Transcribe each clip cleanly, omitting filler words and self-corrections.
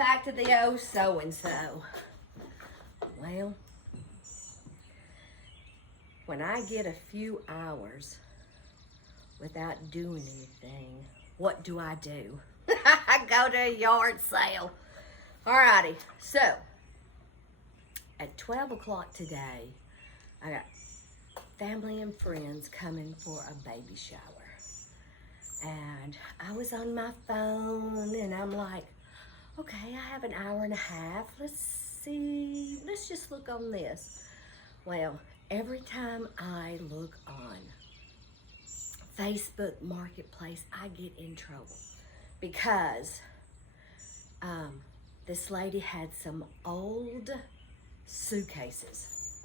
back to the old so-and-so. Well, when I get a few hours without doing anything, what do? I go to a yard sale. Alrighty, so at 12 o'clock today, I got family and friends coming for a baby shower. And I was on my phone and I'm like, okay, I have an hour and a half. Let's see, let's just look on this. Well, every time I look on Facebook Marketplace, I get in trouble because this lady had some old suitcases.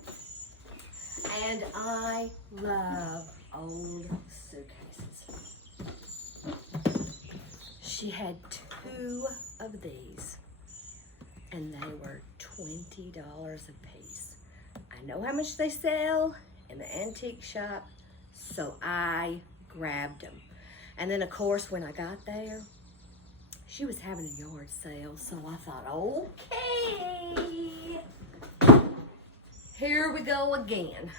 And I love old suitcases. She had 2 of these, and they were $20 a piece. I know how much they sell in the antique shop, so I grabbed them. And then, of course, when I got there, she was having a yard sale, so I thought, okay, here we go again.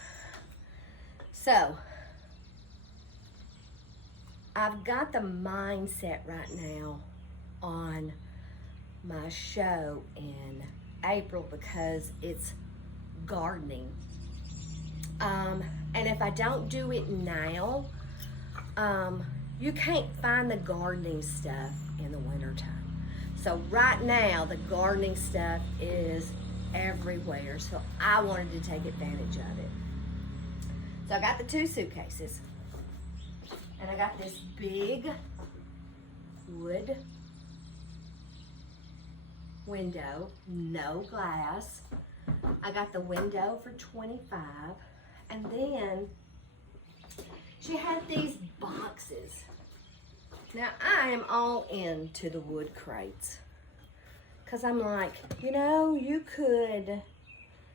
So, I've got the mindset right now on my show in April because it's gardening. And if I don't do it now, you can't find the gardening stuff in the wintertime. So right now, the gardening stuff is everywhere. So I wanted to take advantage of it. So I got the 2 suitcases. And I got this big wood window, no glass. I got the window for $25. And then she had these boxes. Now I am all into the wood crates. Cause I'm like, you know, you could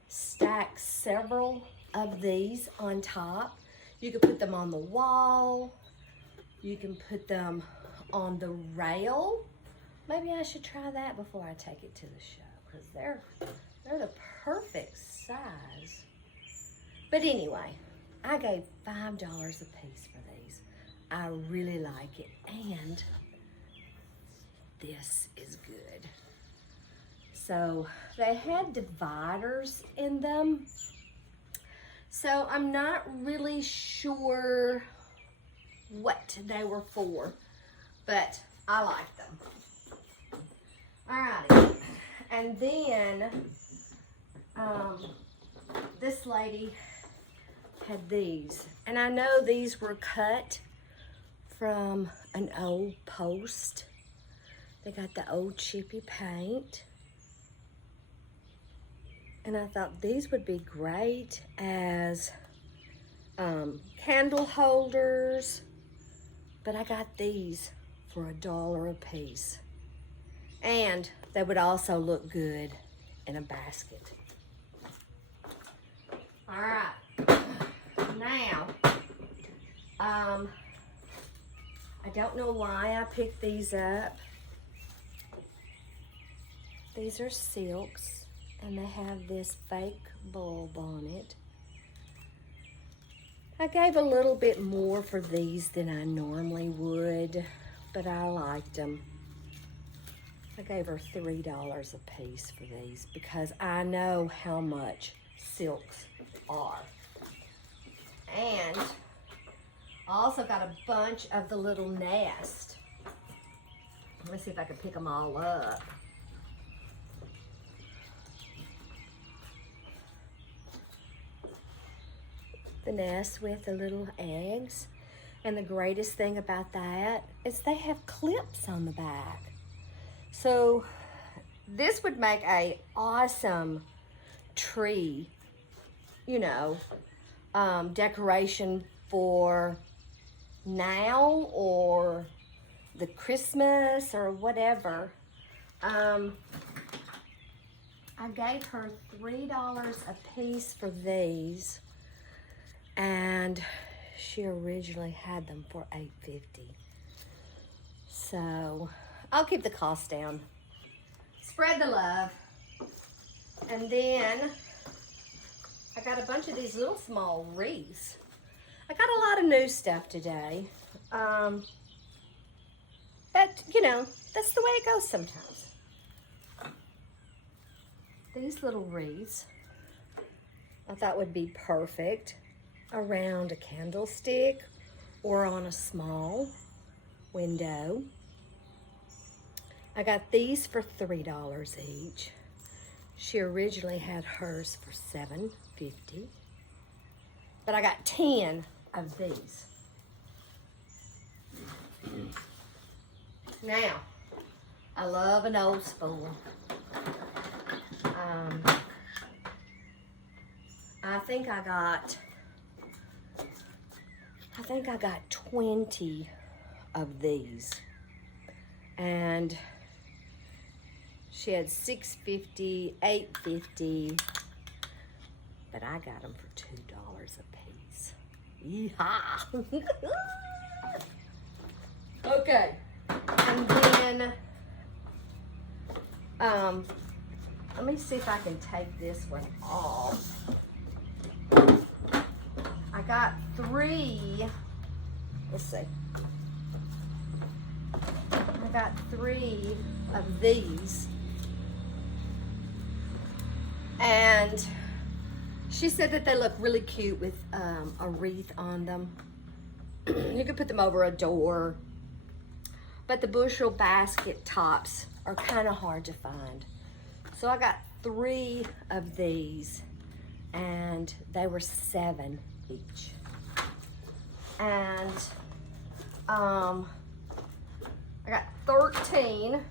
stack several of these on top. You could put them on the wall. You can put them on the rail. Maybe I should try that before I take it to the show because they're the perfect size. But anyway, I gave $5 a piece for these. I really like it, and this is good. So they had dividers in them. So I'm not really sure what they were for, but I like them. Alrighty, and then this lady had these, and I know these were cut from an old post. They got the old chippy paint, and I thought these would be great as candle holders. But I got these for $1 a piece. And they would also look good in a basket. All right. Now, I don't know why I picked these up. These are silks, and they have this fake bulb on it. I gave a little bit more for these than I normally would, but I liked them. I gave her $3 a piece for these because I know how much silks are. And I also got a bunch of the little nest. Let's see if I can pick them all up. The nest with the little eggs. And the greatest thing about that is they have clips on the back. So this would make a awesome tree, you know, decoration for now or the Christmas or whatever. I gave her $3 a piece for these, and she originally had them for $8.50. So I'll keep the cost down. Spread the love. And then I got a bunch of these little small wreaths. I got a lot of new stuff today. But, you know, that's the way it goes sometimes. These little wreaths I thought would be perfect around a candlestick or on a small window. I got these for $3 each. She originally had hers for $7.50. But I got 10 of these. Now, I love an old spool. I think I got 20 of these. And she had $6.50, $8.50, but I got them for $2 a piece. Yeehaw! Okay, and then let me see if I can take this one off. I got 3. Let's see. I got 3 of these. And she said that they look really cute with a wreath on them. You can put them over a door. But the bushel basket tops are kind of hard to find. So I got 3 of these. And they were $7 each. And I got 13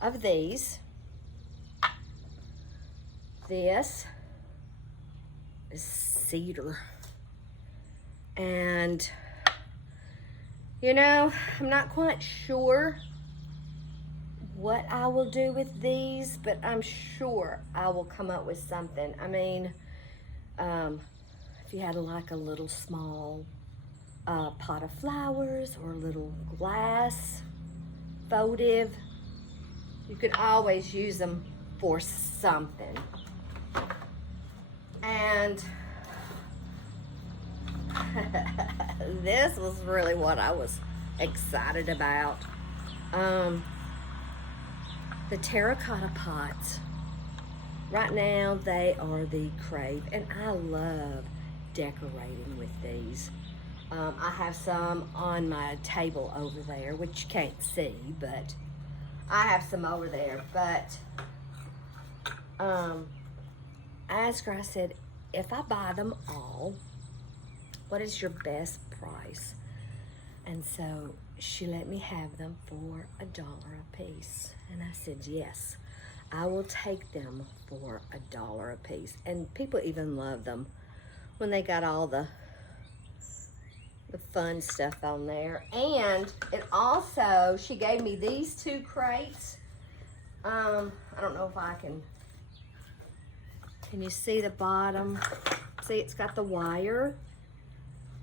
of these. This is cedar. And, you know, I'm not quite sure what I will do with these, but I'm sure I will come up with something. I mean, if you had like a little small pot of flowers or a little glass votive, you could always use them for something. And this was really what I was excited about. The terracotta pots. Right now they are the crave, and I love decorating with these. I have some on my table over there, which you can't see, but I have some over there. But I asked her, I said, if I buy them all, what is your best price? And so she let me have them for $1 a piece. And I said, yes, I will take them for $1 a piece. And people even love them when they got all the fun stuff on there. And it also, she gave me these 2 crates. I don't know if I can you see the bottom? See, it's got the wire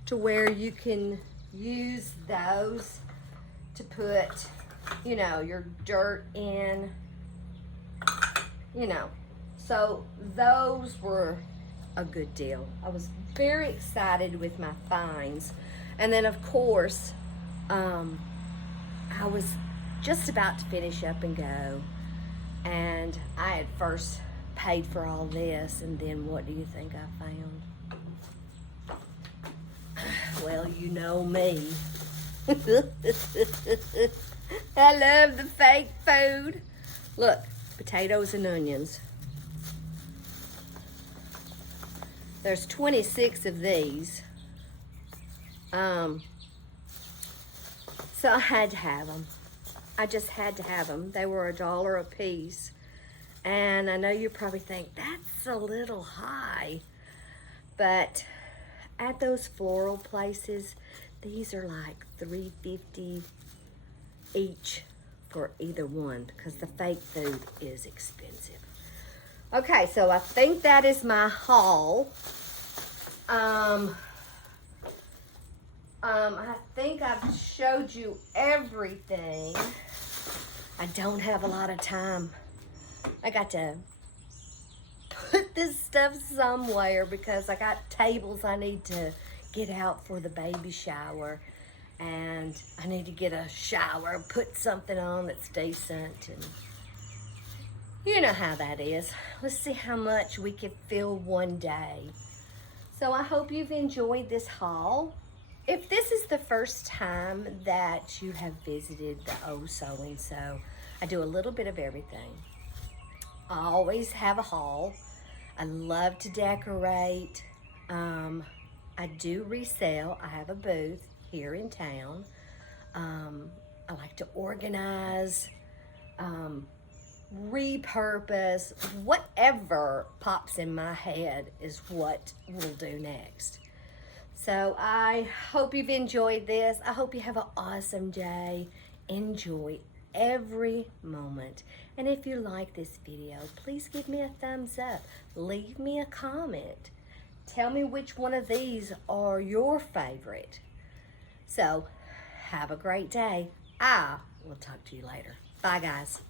to where you can use those to put, you know, your dirt in, you know. So those were a good deal. I was very excited with my finds. And then of course, I was just about to finish up and go. And I had first paid for all this, and then what do you think I found? Well, you know me. I love the fake food. Look, potatoes and onions. There's 26 of these. So I had to have them. I just had to have them. They were $1 a piece. And I know you probably think, that's a little high. But at those floral places, these are like $3.50 each for either one, because the fake food is expensive. Okay, so I think that is my haul. I think I've showed you everything. I don't have a lot of time. I got to put this stuff somewhere because I got tables I need to get out for the baby shower. And I need to get a shower, put something on that's decent. And you know how that is. Let's see how much we can fill one day. So I hope you've enjoyed this haul. If this is the first time that you have visited the Oh So-and-so, I do a little bit of everything. I always have a haul. I love to decorate. I do resell. I have a booth here in town. I like to organize, repurpose, whatever pops in my head is what we'll do next. So I hope you've enjoyed this. I hope you have an awesome day. Enjoy every moment. And if you like this video, please give me a thumbs up. Leave me a comment. Tell me which one of these are your favorite. So have a great day. I will talk to you later. Bye, guys.